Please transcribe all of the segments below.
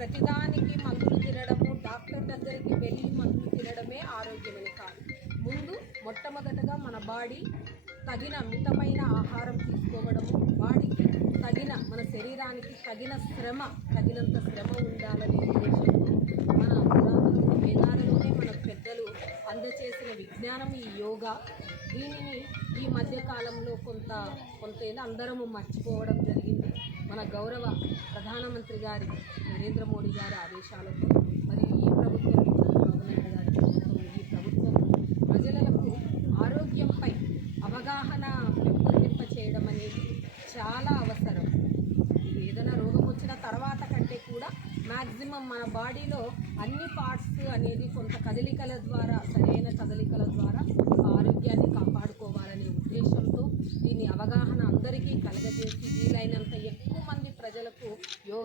ప్రతిదానికి మందులు తినడము డాక్టర్ దగ్గరికి వెళ్ళి మందులు తినడమే ఆరోగ్యమని కాదు ముందు మొట్టమొదటగా మన బాడీ తగిన మితమైన ఆహారం తీసుకోవడము బాడీకి తగిన మన శరీరానికి తగిన శ్రమ తగినంత శ్రమ ఉండాలనే ఉద్దేశంతో మన పురాతన వేదాలలోనే మన పెద్దలు అందచేసిన విజ్ఞానం ఈ యోగా. దీనిని ఈ మధ్యకాలంలో కొంత కొంత అందరము మర్చిపోవడం జరిగింది. మన గౌరవ ప్రధానమంత్రి గారి నరేంద్ర మోడీ గారి ఆదేశాలతో మరి ఈ ప్రభుత్వం గవర్నర్ గారి ప్రభుత్వం ఈ ప్రభుత్వం ప్రజలకు ఆరోగ్యంపై అవగాహన పెంపొందింప చేయడం అనేది చాలా అవసరం. ఏదైనా రోగం వచ్చిన తర్వాత కంటే కూడా మ్యాక్సిమం మన బాడీలో అన్ని పార్ట్స్ అనేది కొంత కదలికల ద్వారా సరైన కదలికల ద్వారా ఆరోగ్యాన్ని కాపాడుకోవాలనే ఉద్దేశంతో దీని అవగాహన అందరికీ కలగజేసి వీలైనంత ఎక్కువ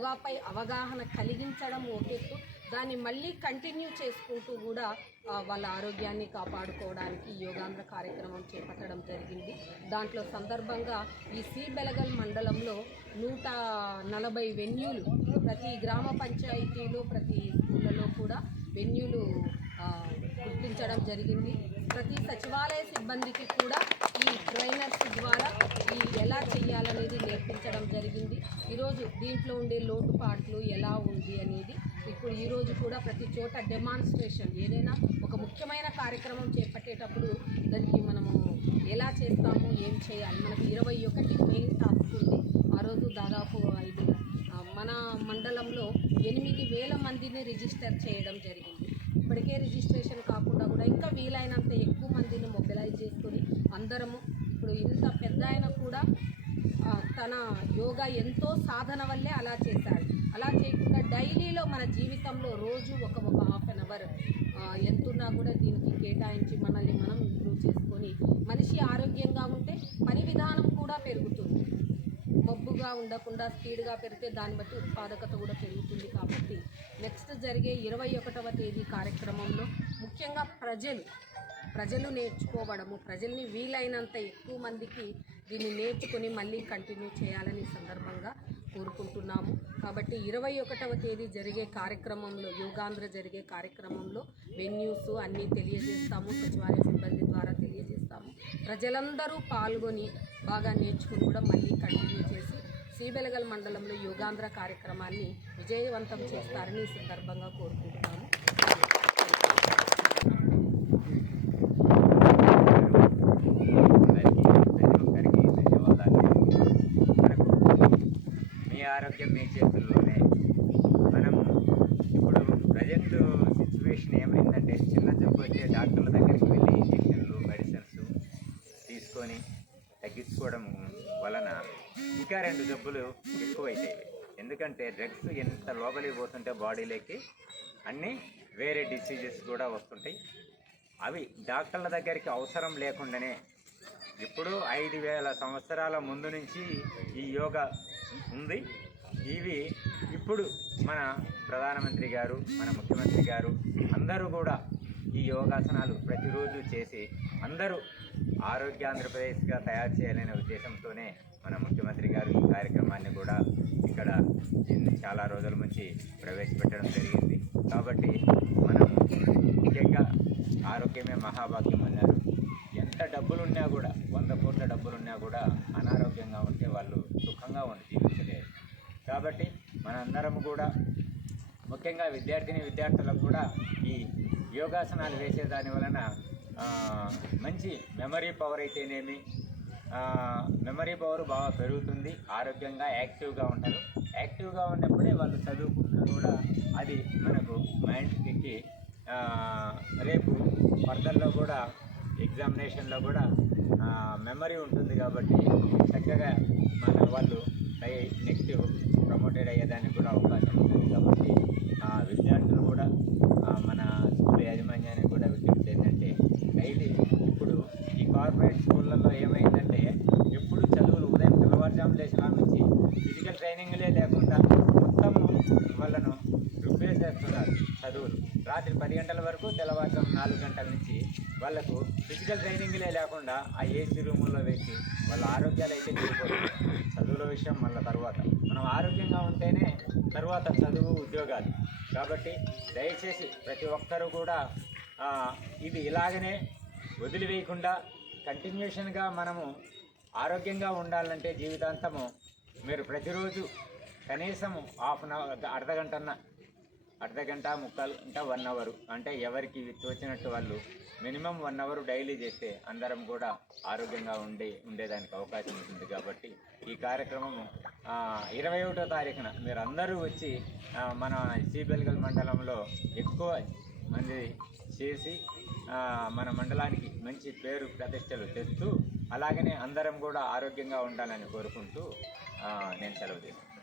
యోగాపై అవగాహన కలిగించడం ఓకెత్తు దాన్ని మళ్ళీ కంటిన్యూ చేసుకుంటూ కూడా వాళ్ళ ఆరోగ్యాన్ని కాపాడుకోవడానికి యోగాంధ్ర కార్యక్రమం చేపట్టడం జరిగింది. దాంట్లో సందర్భంగా ఈ సి బెలగల్ మండలంలో నూట నలభై వెన్యూలు ప్రతి గ్రామ పంచాయతీలో ప్రతి స్కూళ్ళలో కూడా వెన్యూలు గుర్తించడం జరిగింది. ప్రతి సచివాలయ సిబ్బందికి కూడా ఈ ట్రైనర్స్ ద్వారా ఈ ఎలా చేయాలనేది నేర్పించడం జరిగింది. ఈరోజు దీంట్లో ఉండే లోటుపాట్లు ఎలా ఉంది అనేది ఇప్పుడు ఈరోజు కూడా ప్రతి చోట డెమాన్స్ట్రేషన్ ఏదైనా ఒక ముఖ్యమైన కార్యక్రమం చేపట్టేటప్పుడు దానికి మనము ఎలా చేస్తాము ఏం చేయాలి? మనకు ఇరవై ఒకటి మెయిన్ టాస్క్ ఉంది. ఆ రోజు దాదాపు ఐదు మన మండలంలో ఎనిమిది వేల మందిని రిజిస్టర్ చేయడం జరిగింది. ఇప్పటికే రిజిస్ట్రేషన్ కాకుండా కూడా ఇంకా వీలైనంత ఎక్కువ మందిని మొబిలైజ్ చేసుకొని అందరము ఇప్పుడు ఇంత పెద్ద ఆయన కూడా తన యోగా ఎంతో సాధన వల్లే అలా చేశాడు. అలా చేయకుండా డైలీలో మన జీవితంలో రోజు ఒక ఒక హాఫ్ అన్ అవర్ ఎంతున్నా కూడా దీనికి కేటాయించి మనల్ని మనం ఇంప్రూవ్ చేసుకొని మనిషి ఆరోగ్యంగా ఉంటే పని విధానం కూడా పెరుగుతుంది. మబ్బుగా ఉండకుండా స్పీడ్గా పెరిగితే దాన్ని బట్టి ఉత్పాదకత కూడా పెరుగుతుంది కాబట్టి నెక్స్ట్ జరిగే ఇరవై ఒకటవ తేదీ కార్యక్రమంలో ముఖ్యంగా ప్రజలు ప్రజలు నేర్చుకోవడము ప్రజల్ని వీలైనంత ఎక్కువ మందికి దీన్ని నేర్చుకుని మళ్ళీ కంటిన్యూ చేయాలని సందర్భంగా కోరుకుంటున్నాము. కాబట్టి ఇరవై ఒకటవ తేదీ జరిగే కార్యక్రమంలో యోగాంధ్ర జరిగే కార్యక్రమంలో వెన్యూస్ అన్నీ తెలియజేస్తాము సచివాలయ సిబ్బంది ద్వారా తెలియజేస్తాము. ప్రజలందరూ పాల్గొని బాగా నేర్చుకుని కూడా మళ్ళీ కంటిన్యూ చేసి శ్రీబెలగల్ మండలంలో యోగాంధ్ర కార్యక్రమాన్ని విజయవంతం చేస్తారని ఈ సందర్భంగా కోరుకుంటున్నాము అందరికీ ప్రతి ఒక్కరికి ధన్యవాదాలు మనకు మీ మీ చేతుల్లోనే. మనం ఇప్పుడు ప్రజెంట్ సిచ్యువేషన్ ఏమైందంటే చిన్న జబ్బు వచ్చే డాక్టర్ల దగ్గరికి వెళ్ళి ఇంజక్షన్లు మెడిసిన్స్ తీసుకొని తగ్గించుకోవడం వలన ఇంకా రెండు జబ్బులు ఎక్కువైతాయి. ఎందుకంటే డ్రగ్స్ ఎంత లోపలికి పోతుంటే బాడీలోకి అన్నీ వేరే డిసీజెస్ కూడా వస్తుంటాయి. అవి డాక్టర్ల దగ్గరికి అవసరం లేకుండానే ఇప్పుడు ఐదు వేల సంవత్సరాల ముందు నుంచి ఈ యోగా ఉంది. ఇవి ఇప్పుడు మన ప్రధానమంత్రి గారు మన ముఖ్యమంత్రి గారు అందరూ కూడా ఈ యోగాసనాలు ప్రతిరోజు చేసి అందరూ ఆరోగ్య ఆంధ్రప్రదేశ్గా తయారు చేయాలనే ఉద్దేశంతోనే మన ముఖ్యమంత్రి గారు ఈ కార్యక్రమాన్ని కూడా ఇక్కడ చాలా రోజుల నుంచి ప్రవేశపెట్టడం జరిగింది. కాబట్టి మనం ముఖ్యంగా ఆరోగ్యమే మహాభాగ్యం అన్నారు. ఎంత డబ్బులున్నా కూడా వంద కోట్ల డబ్బులున్నా కూడా అనారోగ్యంగా ఉంటే వాళ్ళు సుఖంగా ఉండి జీవించలేరు కాబట్టి మనందరం కూడా ముఖ్యంగా విద్యార్థిని విద్యార్థులకు కూడా ఈ యోగాసనాలు వేసేదాని వలన మంచి మెమరీ పవర్ అయితేనేమి మెమరీ పవర్ బాగా పెరుగుతుంది ఆరోగ్యంగా యాక్టివ్గా ఉంటారు. యాక్టివ్గా ఉన్నప్పుడే వాళ్ళు చదువుకుంటున్నా కూడా అది మనకు మైండ్కి ఎక్కి రేపు ఫర్దర్లో కూడా ఎగ్జామినేషన్లో కూడా మెమరీ ఉంటుంది కాబట్టి చక్కగా మన వాళ్ళు నెక్స్ట్ ప్రమోటెడ్ అయ్యేదానికి కూడా అవకాశం ఉంటుంది కాబట్టి ఆ విద్యార్థులు కూడా మన స్కూల్ యాజమాన్యానికి కూడా విజ్ఞప్తి ఏంటంటే డైలీ ఇప్పుడు ఈ కార్పొరేట్ స్కూళ్ళల్లో ఏమైందంటే ఎప్పుడు చదువులు ఉదయం తెల్లవారుజాము లేచి నుంచి ఫిజికల్ ట్రైనింగ్లే లేకుండా మొత్తం వాళ్ళను ప్రిపేర్ చేస్తున్నారు. చదువులు. రాత్రి పది గంటల వరకు తెల్లవారుజాము నాలుగు గంటల నుంచి వాళ్ళకు ఫిజికల్ ట్రైనింగ్లే లేకుండా ఆ ఏసీ రూముల్లో వేసి వాళ్ళ ఆరోగ్యాలు అయితే చెడిపోతుంది చదువుల విషయం మళ్ళీ తర్వాత. మనం ఆరోగ్యంగా ఉంటేనే తర్వాత చదువు ఉద్యోగాలు. కాబట్టి దయచేసి ప్రతి ఒక్కరూ కూడా ఇది ఇలాగనే వదిలివేయకుండా కంటిన్యూషన్గా మనము ఆరోగ్యంగా ఉండాలంటే జీవితాంతము మీరు ప్రతిరోజు కనీసం హాఫ్ అన్ అవర్ అర్ధగంటన్న అర్ధ గంట ముక్కాలు గంట వన్ అవర్ అంటే ఎవరికి తోచినట్టు వాళ్ళు మినిమం వన్ అవర్ డైలీ చేస్తే అందరం కూడా ఆరోగ్యంగా ఉండే ఉండేదానికి అవకాశం ఉంటుంది కాబట్టి ఈ కార్యక్రమము ఇరవై ఒకటో తారీఖున మీరు అందరూ వచ్చి మన సిబెల్గల్ మండలంలో ఎక్కువ మంది చేసి మన మండలానికి మంచి పేరు ప్రతిష్టలు తెస్తూ అలాగనే అందరం కూడా ఆరోగ్యంగా ఉండాలని కోరుకుంటూ నేను సెలవు తీసుకుంటాను